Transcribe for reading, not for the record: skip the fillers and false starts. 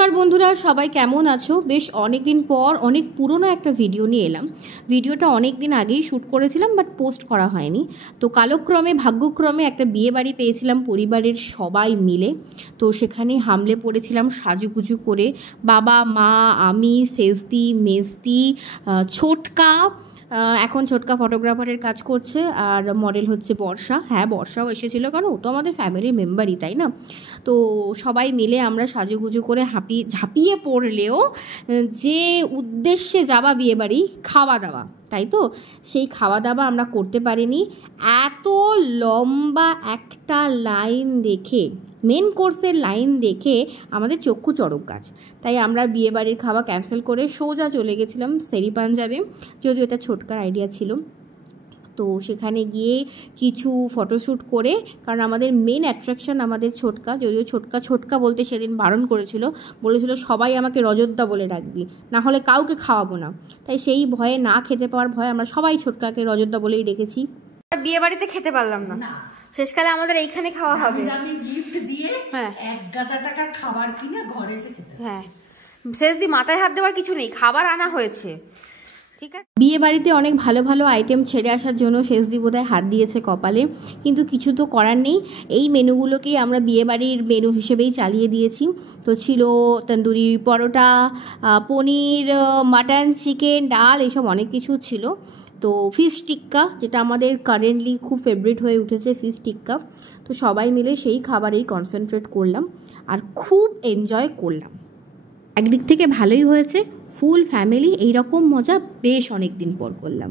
নমস্কার বন্ধুরা, সবাই কেমন আছো? বেশ অনেক দিন পর অনেক পুরনো একটা ভিডিও নিয়ে এলাম। ভিডিওটা অনেক দিন আগেই শ্যুট করেছিলাম, বাট পোস্ট করা হয়নি। তো কালক্রমে ভাগ্যক্রমে একটা বিয়ে বাড়ি পেয়েছিলাম পরিবারের সবাই মিলে। তো সেখানে হামলে পড়েছিলাম সাজুগুজু করে। বাবা, মা, আমি, সেজদি, মেজদি, ছোটকা। এখন ছোটকা ফটোগ্রাফারের কাজ করছে, আর মডেল হচ্ছে বর্ষা। হ্যাঁ, বর্ষাও এসেছিলো, কারণ ও তো আমাদের ফ্যামিলির মেম্বারই, তাই না? তো সবাই মিলে আমরা সাজুগুজু করে ঝাঁপিয়ে পড়লেও যে উদ্দেশ্যে যাওয়া বিয়েবাড়ি, খাওয়া দাওয়া, তাই তো, সেই খাওয়া দাওয়া আমরা করতে পারিনি। এত লম্বা একটা লাইন দেখে, মেন কোর্সের লাইন দেখে আমাদের চক্ষু চড়ক গাছ। তাই আমরা বিয়েবাড়ির খাওয়া ক্যান্সেল করে সোজা চলে গেছিলাম সেরি পাঞ্জাবে, যদিও এটা ছোটকার আইডিয়া ছিল। তো সেখানে গিয়ে কিছু ফটোশ্যুট করে, কারণ আমাদের মেন অ্যাট্রাকশন আমাদের ছোটকা, যদিও ছোটকা বলতে সেদিন বারণ করেছিল, বলেছিল সবাই আমাকে রজতদা বলে ডাকবি, না হলে কাউকে খাওয়াবো না। তাই সেই ভয়ে, না খেতে পাওয়ার ভয়ে, আমরা সবাই ছোটকাকে রজতদা বলেই ডেকেছি। বিয়ে বাড়িতে খেতে পারলাম না, শেষকালে আমাদের এইখানে খাওয়া হবে। আমি গিফট দিয়ে এক গাদা টাকার খাবার কিনে ঘরে এসে খেতে। হ্যাঁ, শেষদি মাথায় হাত দেওয়ার কিছু নেই, খাবার আনা হয়েছে, ঠিক আছে। বিয়ে বাড়িতে অনেক ভালো ভালো আইটেম ছেড়ে আসার জন্য শেষদি বোধহয় হাত দিয়েছে কপালে, কিন্তু কিছু তো করার নেই। এই মেনুগুলোকেই আমরা বিয়েবাড়ির মেনু হিসেবেই চালিয়ে দিয়েছি। তো ছিল তন্দুরি পরোটা, পনির, মাটন, চিকেন, ডাল, এইসব অনেক কিছু ছিল। তো ফিশ টিক্কা, যেটা আমাদের কারেন্টলি খুব ফেভারিট হয়ে উঠেছে, ফিশ টিক্কা। তো সবাই মিলে সেই খাবারেই কনসেন্ট্রেট করলাম আর খুব এনজয় করলাম। একদিক থেকে ভালোই হয়েছে, ফুল ফ্যামিলি এইরকম মজা বেশ অনেক দিন পর করলাম।